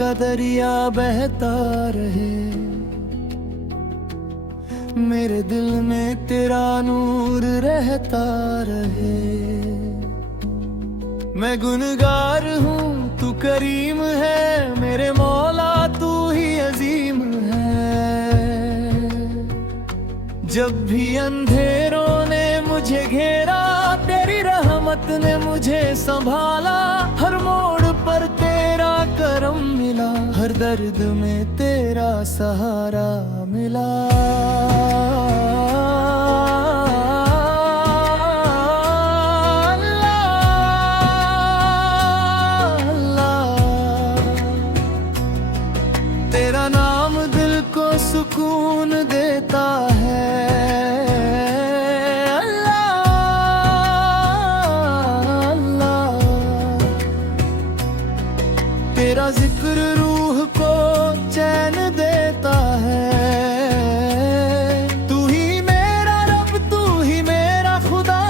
का दरिया बहता रहे, मेरे दिल में तेरा नूर रहता रहे। मैं गुनहगार हूँ, तू करीम है, मेरे मौला तू ही अजीम है। जब भी अंधेरों ने मुझे घेरा, तेरी रहमत ने मुझे संभाला। हर मोड़ पर तेरा करम मिला, हर दर्द में तेरा सहारा मिला। तेरा नाम दिल को सुकून देता है, अल्लाह अल्लाह। तेरा जिक्र रूह को चैन देता है। तू ही मेरा रब, तू ही मेरा खुदा,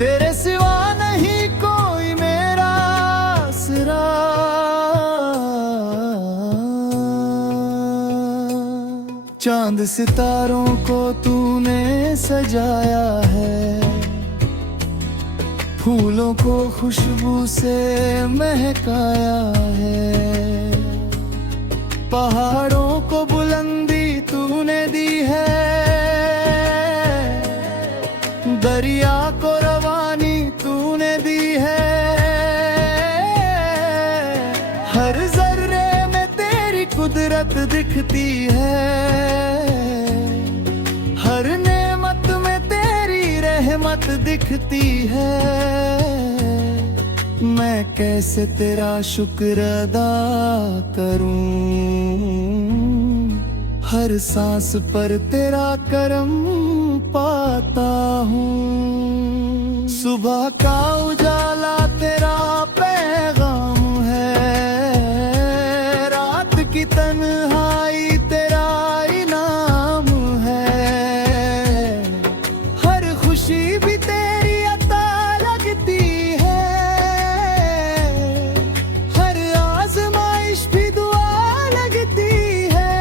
तेरे सिवा नहीं कोई मेरा आसरा। चांद सितारों को तूने सजाया है, फूलों को खुशबू से महकाया है। पहाड़ों को बुलंदी तूने दी है, दरिया को रवानी तूने दी है। हर जर्रे में तेरी कुदरत दिखती है, हर नेमत में तेरी रहमत दिखती है। मैं कैसे तेरा शुक्र अदा करूं, हर सांस पर तेरा करम पाता हूँ। सुबह का उजाला तेरा पैगाम है, रात की तन्हाई तेरा इनाम है। हर खुशी भी तेरी अता लगती है, हर आजमाइश भी दुआ लगती है।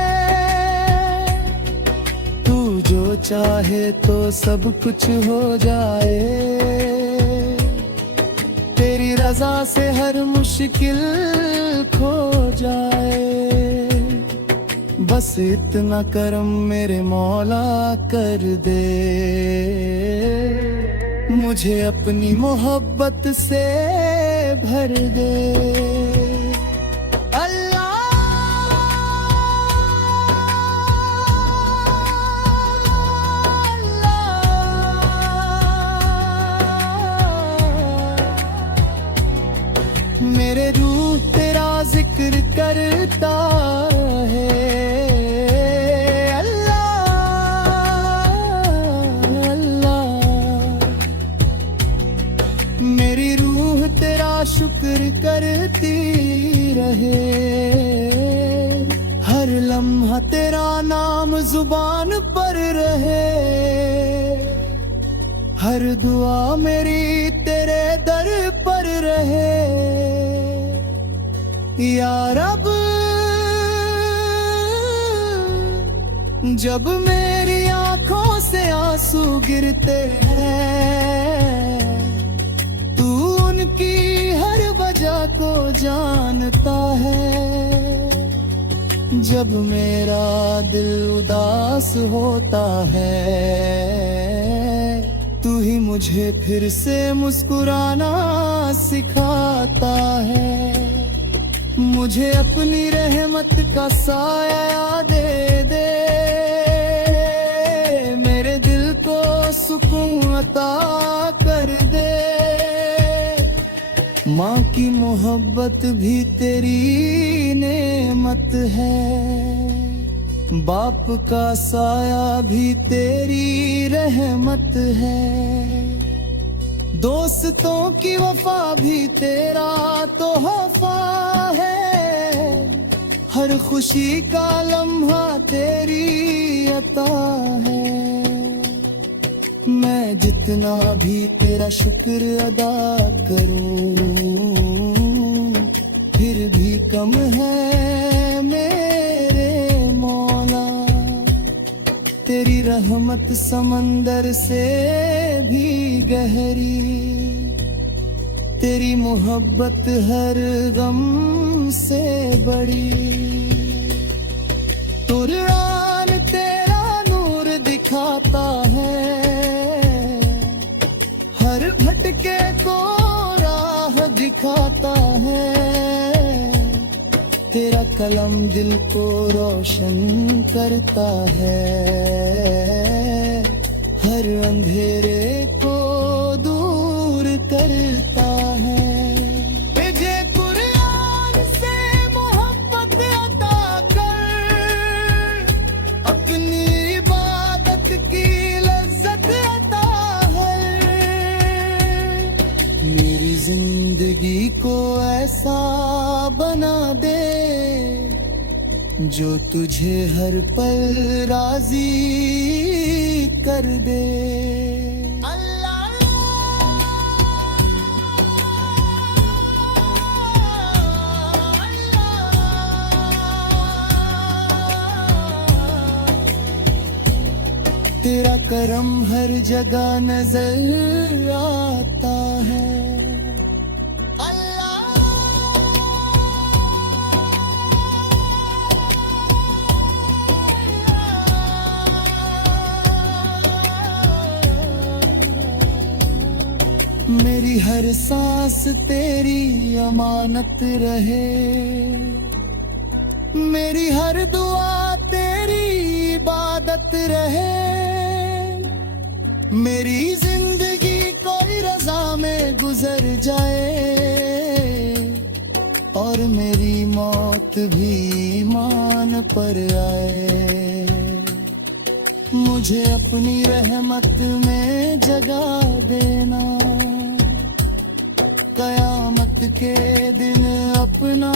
तू जो चाहे तो सब कुछ हो जाए, तेरी रजा से हर मुश्किल खो जाए। बस इतना करम मेरे मौला कर दे, मुझे अपनी मोहब्बत से भर दे। मेरे रूह तेरा जिक्र करता है, अल्लाह अल्लाह। मेरी रूह तेरा शुक्र करती रहे, हर लम्हा तेरा नाम जुबान पर रहे। हर दुआ मेरी तेरे दर पर रहे, या रब। जब मेरी आंखों से आंसू गिरते हैं, तू उनकी हर वजह को जानता है। जब मेरा दिल उदास होता है, तू ही मुझे फिर से मुस्कुराना सिखाता है। मुझे अपनी रहमत का साया दे दे, मेरे दिल को सुकून अता कर दे। माँ की मोहब्बत भी तेरी नेमत है, बाप का साया भी तेरी रहमत है। दोस्तों की वफा भी तेरा तोहफा है, हर खुशी का लम्हा तेरी अता है। मैं जितना भी तेरा शुक्र अदा करूं, गम है मेरे मौला, तेरी रहमत समंदर से भी गहरी, तेरी मोहब्बत हर गम से बड़ी। कुरान तेरा नूर दिखाता है, हर भटके को राह दिखाता है, तेरा कलम दिल को रोशन करता है, हर अंधेरे को दूर करता है। मुझे कुरान से मोहब्बत अता कर, अपनी इबादत की लज्जत अता है, मेरी जिंदगी को ऐसा बना दे जो तुझे हर पल राजी कर दे। तेरा करम हर जगह नजर आता है। मेरी हर सांस तेरी अमानत रहे, मेरी हर दुआ तेरी इबादत रहे, मेरी जिंदगी कोई रज़ा में गुजर जाए और मेरी मौत भी ईमान पर आए। मुझे अपनी रहमत में जगा देना, कयामत के दिन अपना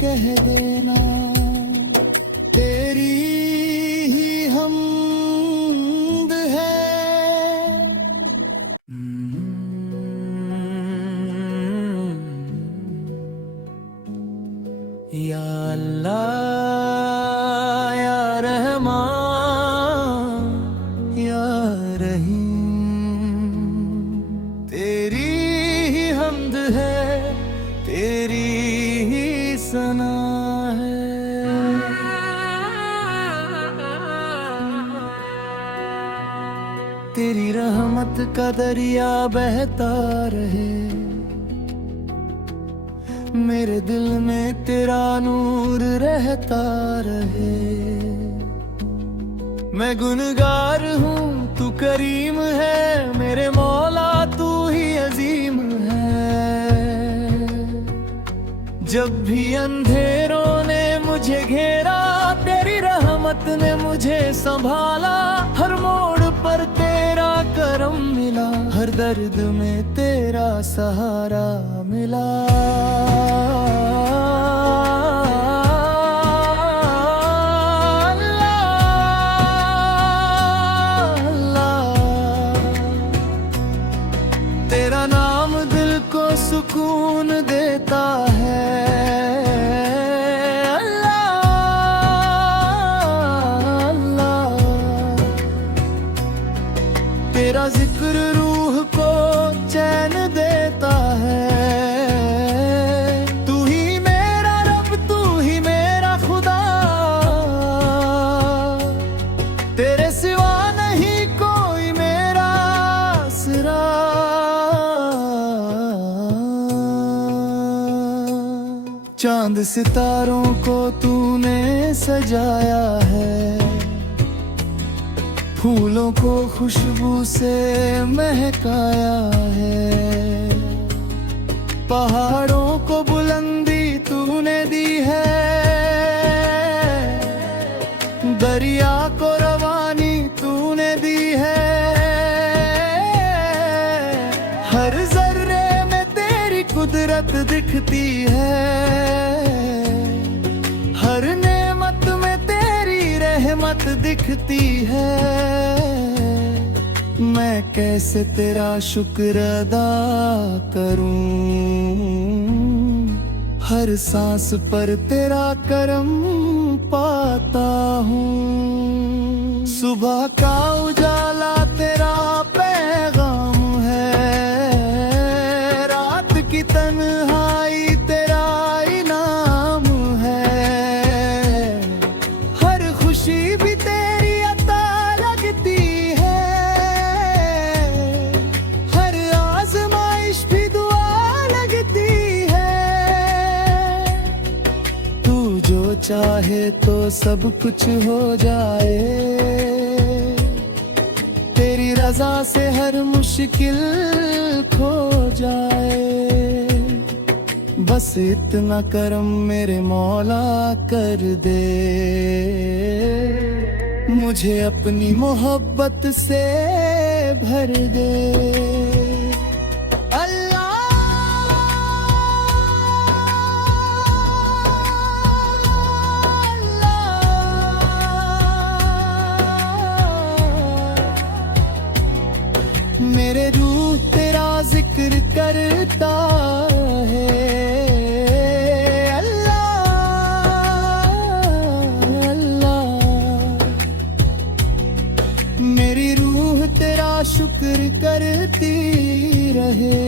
कह देना, तेरी ही हमद है। या अल्लाह या रहमान या रहीम, तेरी ही हमद है, तेरी ही सना है। तेरी रहमत का दरिया बहता रहे, मेरे दिल में तेरा नूर रहता रहे। मैं गुनहगार हूँ तू करीम है, मेरे मौला तू ही अजीम है। जब भी अंधेरों ने मुझे घेरा, तेरी रहमत ने मुझे संभाला, हर मोड़ पर तेरा करम मिला, हर दर्द में तेरा सहारा मिला। तेरा नाम दिल को सुकून देता है, अल्लाह अल्लाह। तेरा जिक्र रूह को चैन देता है, तू ही मेरा रब, तू ही मेरा खुदा, तेरे सिवा नहीं कोई मेरा आसरा। चांद सितारों को तूने सजाया है, फूलों को खुशबू से महकाया है, पहाड़ों को बुलंदी तूने दी है, दरिया को रवानी तूने दी है, हर जर्रे में तेरी कुदरत दिखती है, हर नेमत में तेरी रहमत दिखती है। मैं कैसे तेरा शुक्र अदा करूं, हर सांस पर तेरा करम पाता हूँ। सुबह का उजाला तेरा पैगाम है, रात की तन्हाई तेरा इनाम है। हर खुशी भी तेरी अता लगती है, हर आजमाइश भी दुआ लगती है। तू जो चाहे तो सब कुछ हो जाए, तेरी रजा से हर मुश्किल खो जाए। बस इतना करम मेरे मौला कर दे, मुझे अपनी मोहब्बत से भर दे। मेरे रूह तेरा जिक्र करता है, अल्लाह अल्लाह। मेरी रूह तेरा शुक्र करती रहे,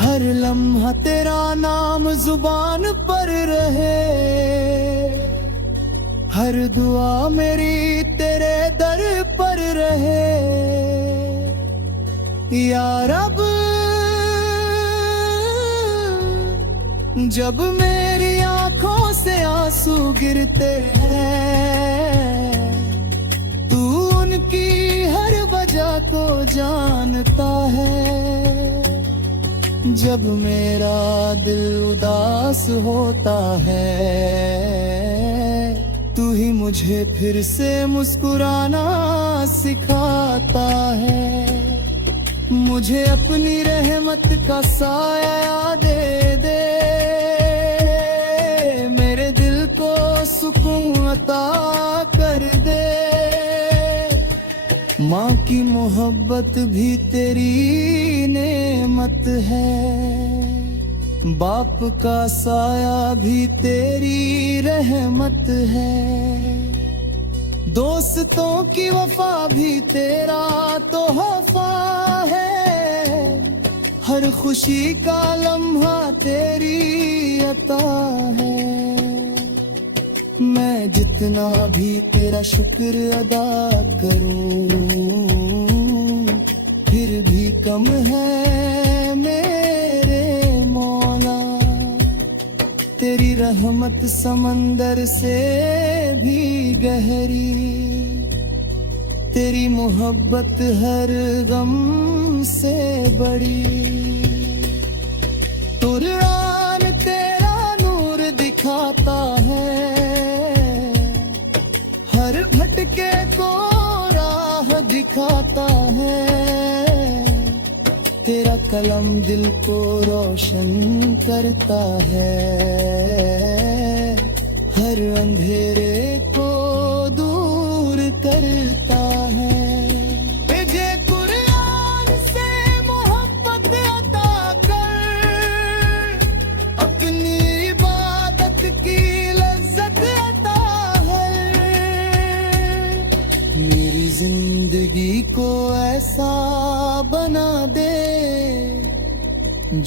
हर लम्हा तेरा नाम जुबान पर रहे। हर दुआ मेरी तेरे दर पर रहे। या रब, जब मेरी आंखों से आंसू गिरते हैं, तू उनकी हर वजह को जानता है। जब मेरा दिल उदास होता है, तू ही मुझे फिर से मुस्कुराना सिखाता है। मुझे अपनी रहमत का साया दे दे, मेरे दिल को सुकून अता कर दे। माँ की मोहब्बत भी तेरी नेमत है, बाप का साया भी तेरी रहमत है। दोस्तों की वफा भी तेरा तोहफा है, हर खुशी का लम्हा तेरी अता है। मैं जितना भी तेरा शुक्र अदा करूं, फिर भी कम है मेरे मौला। तेरी रहमत समंदर से भी गहरी, तेरी मोहब्बत हर गम से बड़ी। कुरान तेरा नूर दिखाता है, हर भटके को राह दिखाता है। तेरा कलम दिल को रोशन करता है, हर अंधेरे को दूर करता है। मुझे कुरान से मोहब्बत अता कर, अपनी इबादत की लज्जत अता है। मेरी जिंदगी को ऐसा बना दे,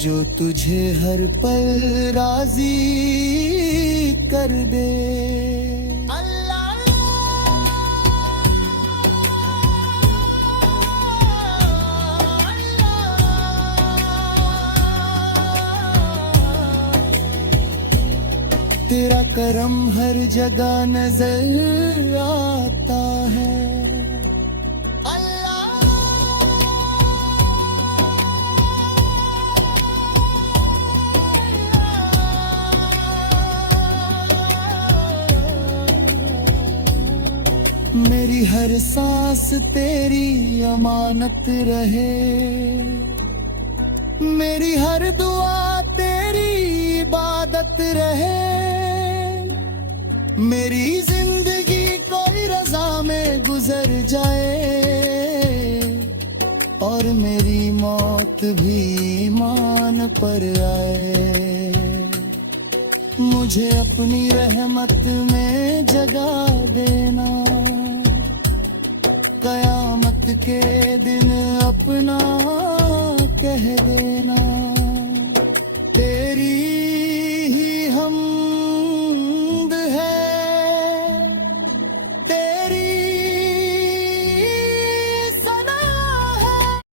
जो तुझे हर पल राजी कर दे। तेरा करम हर जगह नजर आता है। मेरी हर सांस तेरी अमानत रहे, मेरी हर दुआ तेरी इबादत रहे। मेरी जिंदगी कोई रजा में गुजर जाए, और मेरी मौत भी ईमान पर आए। मुझे अपनी रहमत में जगा देना, कयामत के दिन अपना